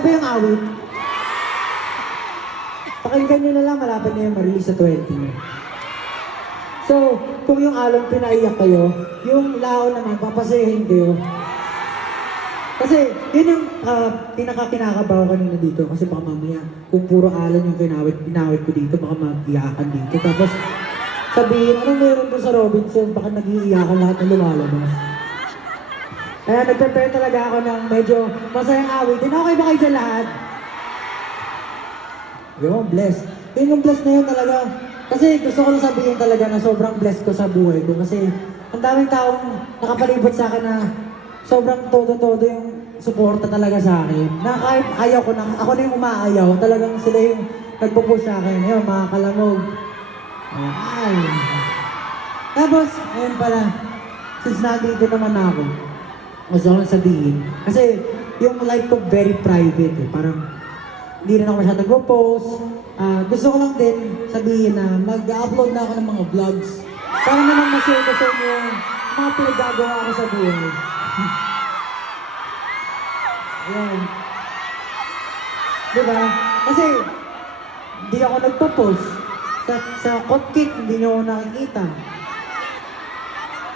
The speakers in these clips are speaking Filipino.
Ano ba yung awit? Pakinggan nyo na lang, malapit na yung ma-release sa 20 na. So, kung yung alon pinaiyak kayo, yung lao naman, papasayahin kayo. Kasi, yun yung pinaka-kinakabaw kanina dito. Kasi baka mamaya, kung puro alon yung pinawit ko dito, baka mag-iyakan dito. Tapos, sabihin, anong meron doon sa Robinson? Baka nag-iiyakan lahat ng lumalabas. Kaya nag-prepare talaga ako ng medyo masayang awitin. Okay ba kayo dyan lahat? Yung blessed. Yung blessed na yun talaga. Kasi gusto ko lang sabihin talaga na sobrang blessed ko sa buhay ko. Kasi ang daming taong nakapalibot sa akin na sobrang todo-todo yung suporta talaga sa akin. Na kahit ayaw ko na, ako na yung umaayaw, talagang sila yung nagpo-push sa akin. Ayun, mga kalamog. Ay. Tapos, ayun pala, since nandito naman ako, gusto ko lang sabihin. Kasi yung life ko very private eh. Parang hindi rin ako masyadong nag-post. Gusto ko lang din sabihin na mag-upload na ako ng mga vlogs. Para naman ma-share ko sa inyo yung mga pinagagawa ko sa buhay. Ayan. Diba? Kasi hindi ako nagpo-post. Sa Kotkit, hindi nyo ako nakikita.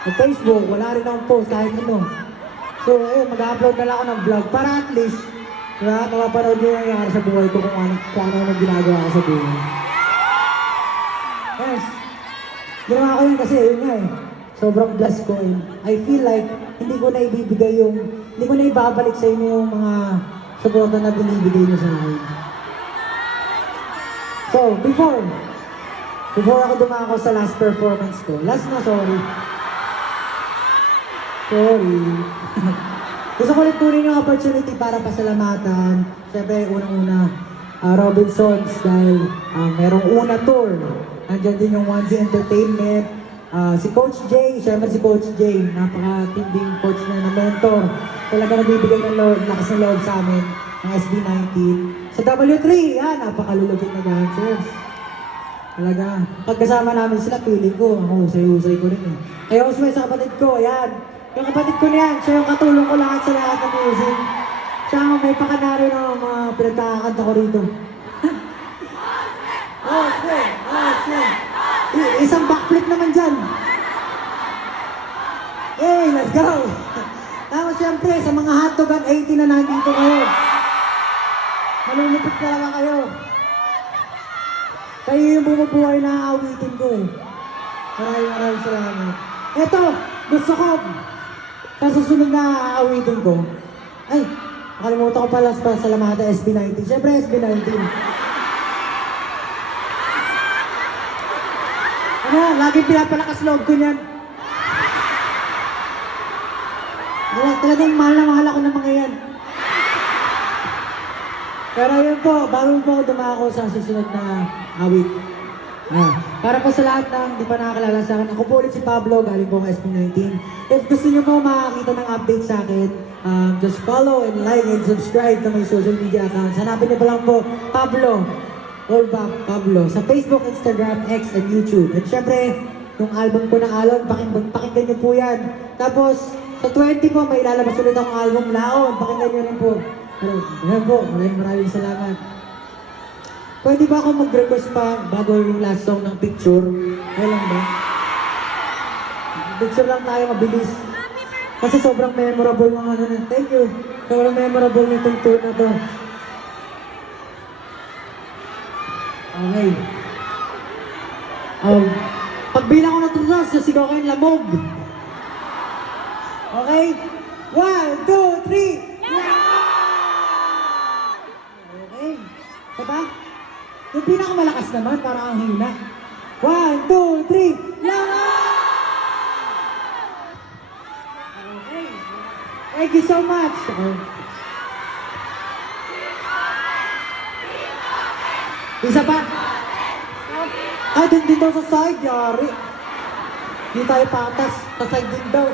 Sa Facebook, wala rin akong post kahit ano. So, ayun, mag-upload na lang ako ng vlog para at least, diba, mapapanood nyo yung nangyari sa buhay ko kung ano ang ginagawa ko sa buhay. Yes. Ginawa ko yun kasi, yun nga eh. Sobrang blessed ko eh. I feel like, hindi ko na ibibigay yung, hindi ko na ibabalik sa inyo yung mga suporta na binibigay nyo sa akin. So, before ako dumako sa last performance ko, last na, sorry. Gusto ko ulit kunin yung opportunity para pasalamatan. Siyempre, unang-una, Robinsons dahil merong una tour. Nandiyan din yung 1Z Entertainment. Si Coach Jay, siyempre si Coach Jay, napaka-tinding coach na mentor. Talaga nabibigay ng lakas ng loob sa amin, ng SB19. Sa W3, yan, napakalulugit na dancers. Talaga, pagkasama namin sila, feeling ko, ako, husay-husay ko rin eh. Kaya usmay sa kapatid ko, yan. Yung kapatid ko niyan, siya yung katulong ko lahat sa lahat ng music. Siya ang may pakanari ng mga pinagkakakanta ko rito. Isang backflip naman dyan. Hey, let's go! Tapos siyempre, sa mga hotdog at 80 na nandito kayo. Malulupit talaga kayo. Kayo yung bumubuhay na awitin ko eh. Maraming salamat. Eto, gusto ko, sa susunod na awitin ko, ay, nakalimutan ko pala sa salamatan SB19. Siyempre SB19. Ano, laging pinapalakas loob ko niyan. Talagang mahal na mahal ako ng mga yan. Pero yun po, bago po ako dumako sa susunod na awit. Para po sa lahat ng di pa nakakalala sa akin, ako po ulit si Pablo, galing po ng SB19. If gusto niyo po makakita ng update sa akin, just follow and like and subscribe to my social media accounts. Hanapin niyo pa lang po, Pablo, all back Pablo, sa Facebook, Instagram, X, and YouTube. At syempre, yung album ko ng Alon, pakinggan niyo po yan. Tapos, sa 20 po, may lalabas ulit akong album, Laon, pakinggan niyo rin po. Ayan po, maraming salamat. Pwede ba ako mag-request pa bago yung last song ng picture? Okay lang ba? Picture lang tayo, mabilis. Kasi sobrang memorable ng ano na. Thank you. Sobrang memorable nitong tour na to. Okay. Pagbilang ko na ito, sasigaw kayong lamog. Okay? 1, 2, 3. Okay. Diba? Yung pinakamalakas naman, parang ang hina. 1, 2, 3, laman! Okay. Thank you so much. Isa pa. Dun daw sa side, yari. Hindi tayo patas. Sa side din daw.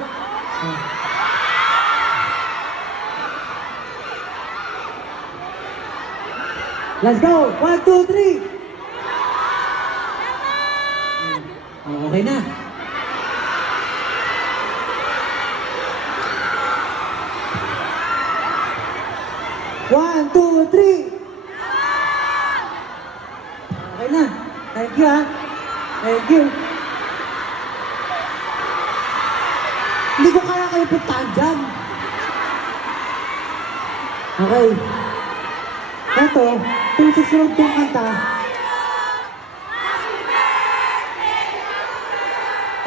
Let's go! 1, 2, 3! Okay na. 1, 2, 3. Okay na. Thank you, ha. Thank you. Hindi ko kaya kayo puntahan dyan. Okay. Eto, kung susunod kong kanta,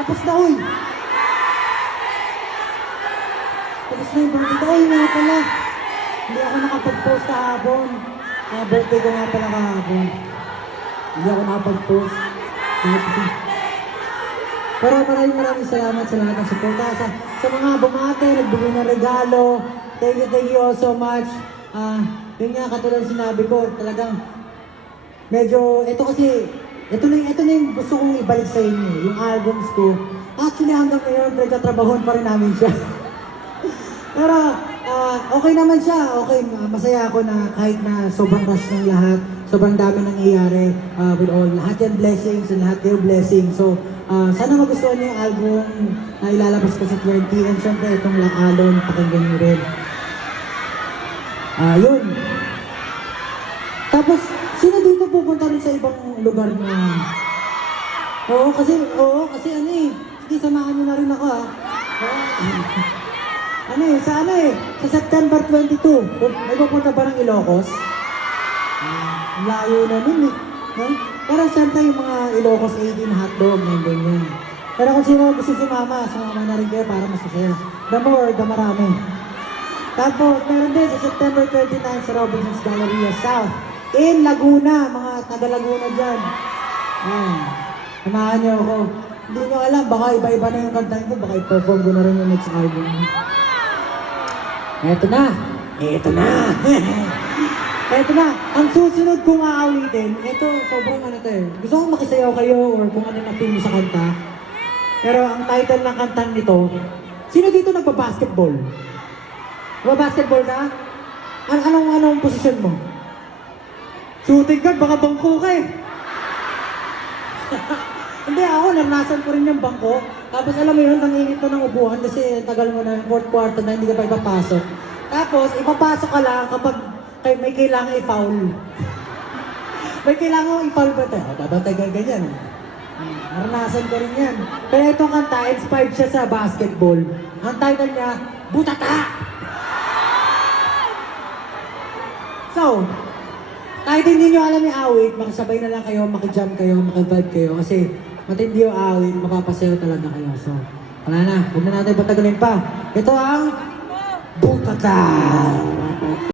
tapos na, uy. Tapos na yung birthday ko. Uy, nga pala. Hindi ako nakapag-post kahapon. Birthday ko nga pala kahapon. Hindi ako nakapag-post. Pero maraming salamat sa lahat ng suporta. Sa mga bumate, nagbigay ng regalo. Thank you all so much. Yun nga, katulad sinabi ko, talagang medyo, ito na yung gusto kong ibalik sa inyo, yung albums ko. Actually, hanggang ngayon, nagtatrabahoan pa rin namin siya. Pero, okay naman siya. Okay, masaya ako na kahit na sobrang rush ng lahat, sobrang dami nangyayari with all. Lahat yan blessings and lahat kayo blessings. So, sana magustuhan niyo yung album na ilalabas ko sa 20. And syempre, itong Alon, pakinggan niyo rin. Yun. Tapos, sino dito pupunta rin sa ibang lugar na... Oo, kasi ano eh. Sige, samahan niyo na rin ako, ha. Sa September 22, may pupunta ba ng Ilocos? Layo na nun eh. No? Pero siyempre yung mga Ilocos 18 hotdog, nandun yan. Pero kung sino gusto sumama na rin kayo para masasaya. The more, the marami. Tapos, meron din sa September 29 sa Robinson's Galleria South. In Laguna, mga taga-Laguna dyan. Ayan. Samahan niyo ako. Hindi niyo alam, baka iba-iba na yung kantahin ko, baka i-perform ko na rin yung next album. Eto na! Eto na! Ang susunod kong aawitin, ito, sobrang ano to eh. Gusto kong makisayaw kayo or kung ano na feel mo sa kanta. Pero ang title ng kantang nito, sino dito nagpa-basketball? Nagpa-basketball ka? Anong posisyon mo? Shooting guard, baka bangko ka eh. Hindi ako, naranasan ko rin yung bangko. Tapos alam mo yun, nanginit na ng upuan kasi tagal mo na, fourth quarter na hindi ka pa ipapasok. Tapos, ipapasok ka lang kapag may kailangan i-foul. May kailangan i-foul ba ito? Babantay ka ganyan. Naranasan ko rin yan. Pero itong kanta, inspired siya sa basketball. Ang title niya, Butata! So, kahit hindi nyo alam yung awit, makasabay na lang kayo, makijam kayo, makivibe kayo. Kasi matindi yung awit, mapapasayo talaga kayo. So, wala na. Huwag na natin patagalin pa. Ito ang Butata!